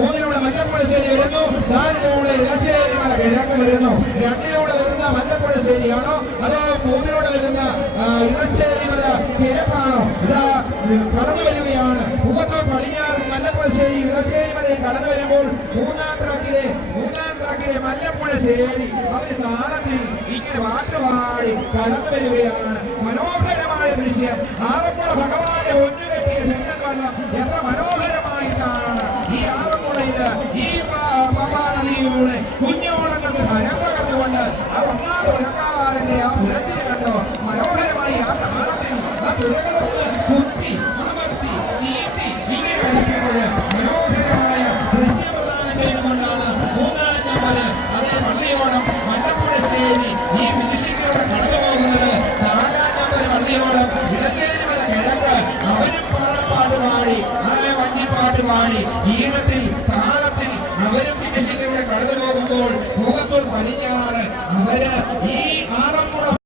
മൂന്നിലൂടെ മഞ്ഞപ്പുഴശ്ശേരി വരുന്നു. നാലിലൂടെ ഇടശ്ശേരി കിഴക്ക് വരുന്നു. രണ്ടിലൂടെ വരുന്ന മഞ്ഞപ്പുഴശ്ശേരിയാണോ അതോ മൂന്നിലൂടെ വരുന്ന ആ, ഇടശ്ശേരി മല കിഴക്കാണോ? ഇതാ കടന്നു വരികയാണ്. പൂവത്തൂർ പടിഞ്ഞാറും മല്ലപ്പുഴശ്ശേരി ഇടശ്ശേരി മലയും കടന്നു വരുമ്പോൾ മൂന്നാം ട്രാക്കിലെ മൂന്നാം ട്രാക്കിലെ മല്ലപ്പുഴശ്ശേരി അവർ താളത്തിൽ ഇങ്ങനെ വാട്ടുപാടി കടന്നു വരികയാണ്. മനോഹരമായ ദൃശ്യം. ആറന്മുള ഭഗവാന്റെ ഒന്നുകെട്ടിയ വെള്ളം എത്ര മനോഹരമായിട്ടാണ്. ഈ ആറന്മുളയിൽ തുഴകളൊന്ന് കുത്തി അമർത്തി നീട്ടി ഇങ്ങനെ കളിക്കുമ്പോൾ മനോഹരമായ ദൃശ്യപ്രദാനം ചെയ്തുകൊണ്ടാണ് മൂന്നാം നമ്പര് അതേ വള്ളിയോടം മല്ലപ്പുഴശ്ശേരി ഈ ഫിനിഷിങ്ങിലൂടെ കടന്നു പോകുന്നത് നാലാം നമ്പർ വള്ളിയോടം ഇടശ്ശേരി മല കിഴക്ക് പാടി ഈണത്തിൽ താളത്തിൽ അവരും ഫിനിഷിങ്ങിലൂടെ കടന്നു പോകുമ്പോൾ പൂവത്തൂർ പടിഞ്ഞാറ് അവർ ഈ ആറാം